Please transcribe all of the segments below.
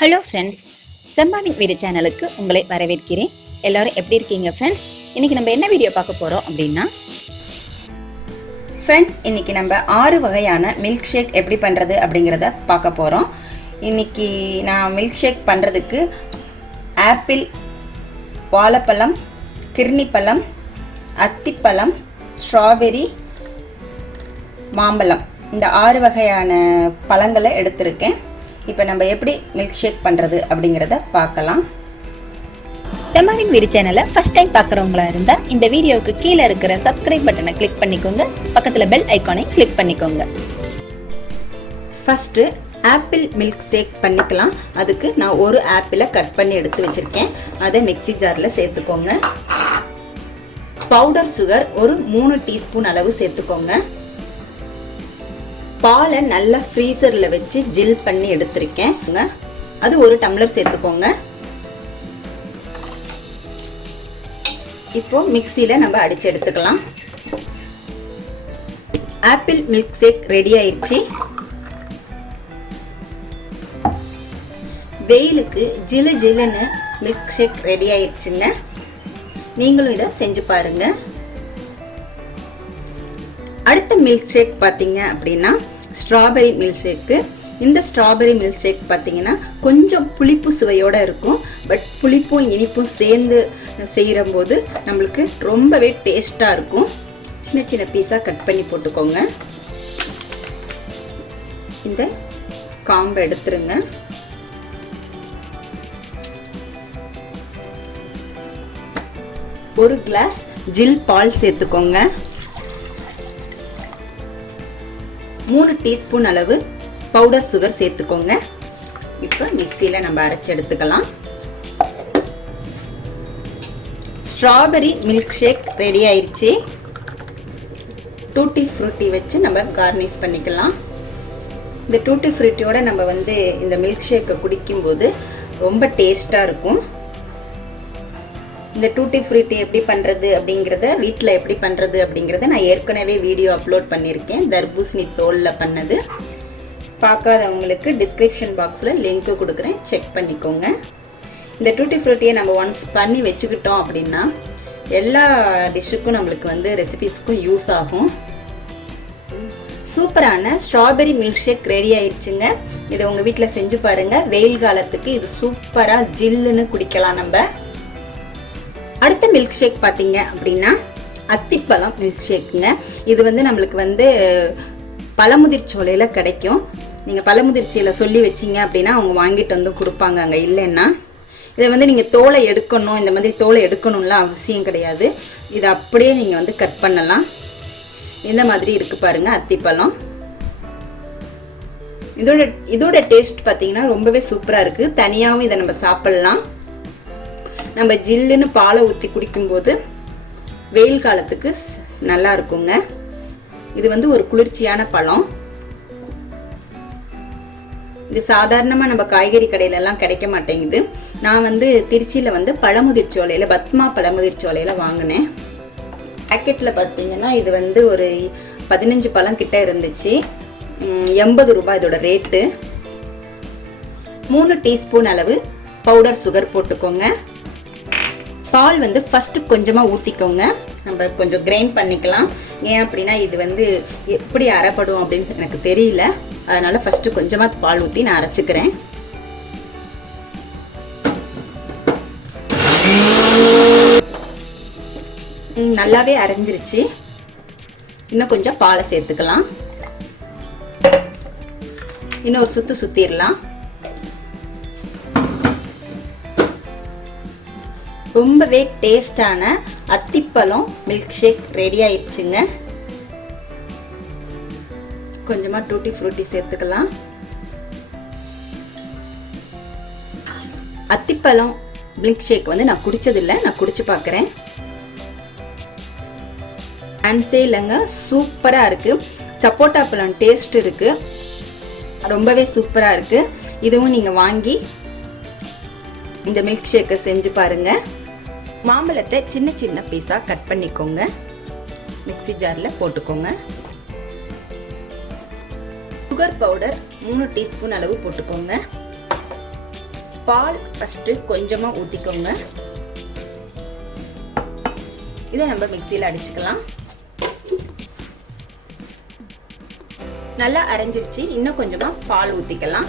Hello friends செம்பாவின் வீடு சேனலுக்கு உங்களை வரவேற்கிறேன். எல்லாரும் எப்படி இருக்கீங்க ஃப்ரெண்ட்ஸ் இன்னைக்கு நம்ம என்ன வீடியோ பார்க்க போகிறோம் அப்படின்னா ஃப்ரெண்ட்ஸ் இன்றைக்கி நம்ம ஆறு வகையான மில்க் ஷேக் எப்படி பண்ணுறது அப்படிங்கிறத பார்க்க போகிறோம் இன்னைக்கு நான் மில்க் ஷேக் பண்ணுறதுக்கு ஆப்பிள் வாழைப்பழம் கிர்ணிப்பழம் அத்திப்பழம் ஸ்ட்ராபெரி மாம்பழம். இந்த ஆறு வகையான பழங்களை எடுத்திருக்கேன். இப்போ நம்ம எப்படி மில்க் ஷேக் பண்ணுறது அப்படிங்கிறத பார்க்கலாம். செம்பாவின் வீடு சேனலை ஃபர்ஸ்ட் டைம் பார்க்குறவங்களா இருந்தால் இந்த வீடியோவுக்கு கீழே இருக்கிற சப்ஸ்கிரைப் பட்டனை கிளிக் பண்ணிக்கோங்க. பக்கத்தில் பெல் ஐக்கானை கிளிக் பண்ணிக்கோங்க. ஃபஸ்ட்டு ஆப்பிள் மில்க் ஷேக் பண்ணிக்கலாம். அதுக்கு நான் ஒரு ஆப்பிளை கட் பண்ணி எடுத்து வச்சுருக்கேன். அதை மிக்ஸி ஜாரில் சேர்த்துக்கோங்க. பவுடர் சுகர் ஒரு மூணு டீஸ்பூன் அளவு சேர்த்துக்கோங்க. பாலை நல்லா ஃப்ரீசரில் வச்சு ஜில் பண்ணி எடுத்திருக்கேன். அது ஒரு டம்ளர் சேர்த்துக்கோங்க. இப்போ மிக்சியில் நம்ம அடித்து எடுத்துக்கலாம். ஆப்பிள் மில்க் ஷேக் ரெடி ஆயிடுச்சு. வெயிலுக்கு ஜிலு ஜிலுன்னு மில்க் ஷேக் ரெடி ஆயிடுச்சுங்க. நீங்களும் இதை செஞ்சு பாருங்க. அடுத்த மில்க் ஷேக் பார்த்தீங்க அப்படின்னா ஸ்ட்ராபெரி மில்க் ஷேக்கு இந்த ஸ்ட்ராபெரி மில்க் ஷேக் பார்த்தீங்கன்னா கொஞ்சம் புளிப்பு சுவையோடு இருக்கும். பட் புளிப்பும் இனிப்பும் சேர்ந்து செய்கிற போது நம்மளுக்கு ரொம்பவே டேஸ்ட்டாக இருக்கும். சின்ன சின்ன பீஸாக கட் பண்ணி போட்டுக்கோங்க. இந்த காம்பை எடுத்துருங்க. ஒரு கிளாஸ் ஜில் பால் சேர்த்துக்கோங்க. மூணு டீஸ்பூன் அளவு பவுடர் சுகர் சேர்த்துக்கோங்க. இப்போ மிக்சியில் நம்ம அரைச்சி எடுத்துக்கலாம். ஸ்ட்ராபெரி மில்க் ஷேக் ரெடி ஆயிடுச்சு டூட்டி ஃப்ரூட்டி வச்சு நம்ம கார்னிஷ் பண்ணிக்கலாம். இந்த டூட்டி ஃப்ரூட்டியோட நம்ம வந்து இந்த மில்க் ஷேக்கை குடிக்கும்போது ரொம்ப டேஸ்ட்டாக இருக்கும். இந்த டூட்டி ஃப்ரூட்டி எப்படி பண்ணுறது அப்படிங்கிறத வீட்டில் எப்படி பண்ணுறது அப்படிங்கிறத நான் ஏற்கனவே வீடியோ அப்லோட் பண்ணியிருக்கேன். தர்பூசணி தோலில் பண்ணது. பார்க்காதவங்களுக்கு டிஸ்கிரிப்ஷன் பாக்ஸில் லிங்க்கு கொடுக்குறேன். செக் பண்ணிக்கோங்க. இந்த டூட்டி ஃப்ரூட்டியை நம்ம ஒன்ஸ் பண்ணி வச்சுக்கிட்டோம் அப்படின்னா எல்லா டிஷ்ஷுக்கும் நம்மளுக்கு வந்து ரெசிபிஸ்க்கும் யூஸ் ஆகும். சூப்பரான ஸ்ட்ராபெரி மில்க் ஷேக் ரெடி ஆயிடுச்சுங்க. இதை உங்கள் வீட்டில் செஞ்சு பாருங்கள் வெயில் காலத்துக்கு இது சூப்பராக ஜில்லுன்னு குடிக்கலாம் நம்ம. அடுத்த மில்க் ஷேக் பார்த்தீங்க அப்படின்னா அத்திப்பழம் மில்க் ஷேக்குங்க இது வந்து நம்மளுக்கு வந்து பழமுதிர் சோலையில் கிடைக்கும். நீங்கள் பழமுதிர்ச்சியில் சொல்லி வச்சிங்க அப்படின்னா அவங்க வாங்கிட்டு வந்து கொடுப்பாங்க அங்கே. இல்லைன்னா இதை வந்து நீங்கள் தோலை எடுக்கணும் இந்த மாதிரி தோலை எடுக்கணும்லாம் அவசியம் கிடையாது. இதை அப்படியே நீங்கள் வந்து கட் பண்ணலாம். இந்த மாதிரி இருக்குது பாருங்கள் அத்திப்பழம். இதோட இதோட டேஸ்ட் பார்த்தீங்கன்னா ரொம்பவே சூப்பராக இருக்குது தனியாகவும் இதை நம்ம சாப்பிட்லாம். நம்ம ஜில்லுன்னு பாலை ஊற்றி குடிக்கும்போது வெயில் காலத்துக்கு நல்லா இருக்குங்க. இது வந்து ஒரு குளிர்ச்சியான பழம். இது சாதாரணமாக நம்ம காய்கறி கடையிலலாம் கிடைக்க மாட்டேங்குது. நான் வந்து திருச்சியில் வந்து பழமுதிர் சோலையில் பத்மா பழமுதிர் சோலையில் வாங்கினேன். பேக்கெட்டில் பார்த்தீங்கன்னா இது வந்து ஒரு பதினஞ்சு பழம் கிட்ட இருந்துச்சு. எண்பது ரூபாய் இதோட ரேட்டு. மூணு டீஸ்பூன் அளவு பவுடர் சுகர் போட்டுக்கோங்க. பால் வந்து ஃபஸ்ட்டு கொஞ்சமாக ஊற்றிக்கோங்க நம்ம கொஞ்சம் கிரைண்ட் பண்ணிக்கலாம். ஏன் அப்படின்னா இது வந்து எப்படி அரைப்படும் அப்படின்னு எனக்கு தெரியல. அதனால் ஃபஸ்ட்டு கொஞ்சமாக பால் ஊற்றி நான் அரைச்சிக்கிறேன். நல்லாவே அரைஞ்சிருச்சு. இன்னும் கொஞ்சம் பாலை சேர்த்துக்கலாம். இன்னொரு சுற்று சுற்றிடலாம் ரொம்பவே டேஸ்டான அத்திப்பழம் மில்க் ஷேக் ரெடி ஆயிடுச்சுங்க. கொஞ்சமாக டூட்டி ஃப்ரூட்டி சேர்த்துக்கலாம். அத்திப்பழம் மில்க் ஷேக் வந்து நான் குடிச்சதில்லை நான் குடிச்சு பார்க்குறேன். அன்சே இல்லைங்க சூப்பராக இருக்குது சப்போட்டா பழம் டேஸ்ட் இருக்குது ரொம்பவே சூப்பராக இருக்குது இதுவும் நீங்கள் வாங்கி இந்த மில்க் ஷேக்கை செஞ்சு பாருங்கள் மாம்பழத்தை சின்ன சின்ன பீஸாக கட் பண்ணிக்கோங்க. மிக்ஸி ஜாரில் போட்டுக்கோங்க. சுகர் பவுடர் மூணு டீஸ்பூன் அளவு போட்டுக்கோங்க. பால் ஃபஸ்ட்டு கொஞ்சமாக ஊற்றிக்கோங்க இதை நம்ம மிக்சியில் அடிச்சுக்கலாம். நல்லா அரைஞ்சிருச்சு. இன்னும் கொஞ்சமாக பால் ஊற்றிக்கலாம்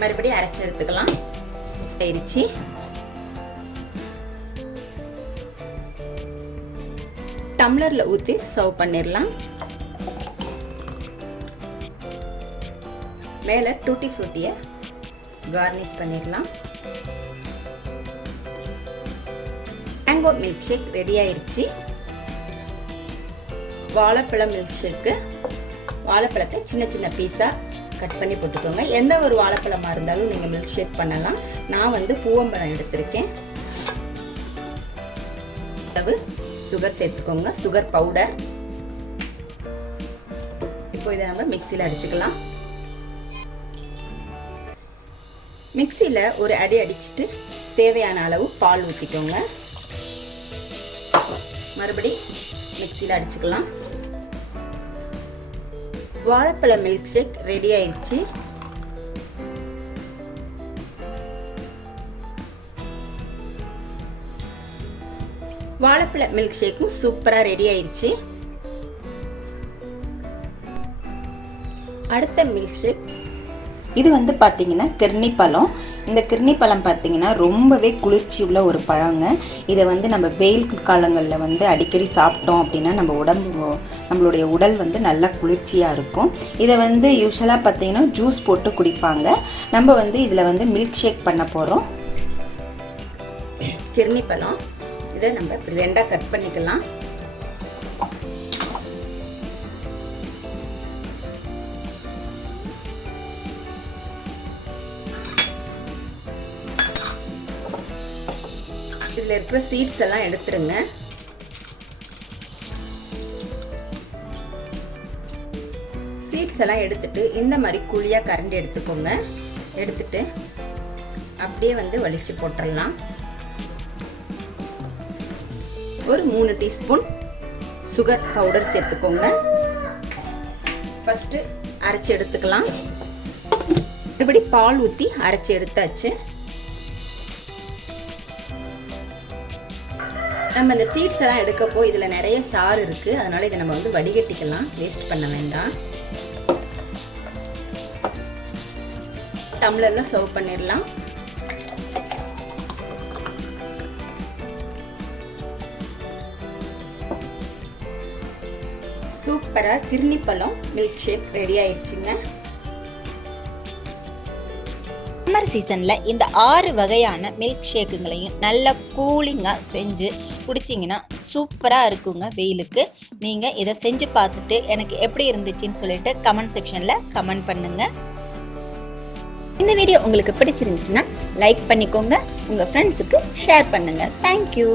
மறுபடியும் அரைச்சி எடுத்துக்கலாம். ஆயிடுச்சு டம்ளரில் ஊற்றி சர்வ் பண்ணிடலாம். மேலே டூட்டி ஃப்ரூட்டியை கார்னிஷ் பண்ணிடலாம். மேங்கோ மில்க் ஷேக் ரெடி ஆயிடுச்சு. வாழைப்பழம் மில்க் ஷேக்கு வாழைப்பழத்தை சின்ன சின்ன பீஸாக கட் பண்ணி போட்டுக்கோங்க. எந்த ஒரு வாழைப்பழமாக இருந்தாலும் நீங்கள் மில்க் ஷேக் பண்ணலாம். நான் வந்து பூவம்பழம் எடுத்திருக்கேன். அளவு சுகர் சேர்த்துக்கோங்க. சுகர் பவுடர் இப்போ இதை நம்ம மிக்சியில் அடிச்சுக்கலாம். மிக்சியில் ஒரு அடி அடிச்சுட்டு தேவையான அளவு பால் ஊற்றிக்கோங்க மறுபடி மிக்சியில் அடிச்சுக்கலாம். வாழைப்பழ மில்க் ஷேக் ரெடி ஆயிடுச்சு. வாழைப்பழ மில்க் ஷேக்கும் சூப்பராக ரெடி ஆயிடுச்சு. அடுத்த மில்க் ஷேக் இது வந்து பார்த்தீங்கன்னா கிர்னி பழம். இந்த கிர்னி பழம் பார்த்தீங்கன்னா ரொம்பவே குளிர்ச்சி உள்ள ஒரு பழங்க. இதை வந்து நம்ம வெயில் காலங்களில் வந்து அடிக்கடி சாப்பிட்டோம் அப்படின்னா நம்ம உடம்பு நம்மளுடைய உடல் வந்து நல்லா குளிர்ச்சியாக இருக்கும். இதை வந்து யூஸ்வலாக பார்த்தீங்கன்னா ஜூஸ் போட்டு குடிப்பாங்க. நம்ம வந்து இதில் வந்து மில்க் ஷேக் பண்ண போகிறோம் கிர்னி பழம். இதை நம்ம இப்படி ரெண்டாக கட் பண்ணிக்கலாம். இதில் இருக்கிற சீட்ஸ் எல்லாம் எடுத்துருங்க. சீட்ஸ் எல்லாம் எடுத்துட்டு இந்த மாதிரி குழியாக கரண்டி எடுத்துக்கோங்க. எடுத்துட்டு அப்படியே வந்து வலிச்சு போட்டுடலாம் ஒரு மூணு டீஸ்பூன் சுகர் பவுடர் சேர்த்துக்கோங்க. ஃபஸ்ட்டு அரைச்சி எடுத்துக்கலாம். மறுபடி பால் ஊற்றி அரைச்சி எடுத்தாச்சு. நம்ம இந்த சீட்ஸ் எல்லாம் எடுக்கப்போ இதில் நிறைய சாறு இருக்குது அதனால் இதை நம்ம வந்து வடிகட்டிக்கலாம். வேஸ்ட் பண்ண வேண்டாம். டம்ளரில் சர்வ் பண்ணிடலாம் சூப்பராக கிர்னி பழம் மில்க் ஷேக் ரெடி ஆயிடுச்சுங்க சம்மர் சீசனில் இந்த ஆறு வகையான மில்க் ஷேக்குங்களையும் நல்லா கூலிங்காக செஞ்சு குடிச்சிங்கன்னா சூப்பராக இருக்குங்க வெயிலுக்கு. நீங்கள் இதை செஞ்சு பார்த்துட்டு எனக்கு எப்படி இருந்துச்சுன்னு சொல்லிட்டு கமெண்ட் செக்ஷனில் கமெண்ட் பண்ணுங்கள் இந்த வீடியோ உங்களுக்கு பிடிச்சிருந்துச்சுன்னா லைக் பண்ணிக்கோங்க. உங்கள் ஃப்ரெண்ட்ஸுக்கு ஷேர் பண்ணுங்கள் தேங்க்யூ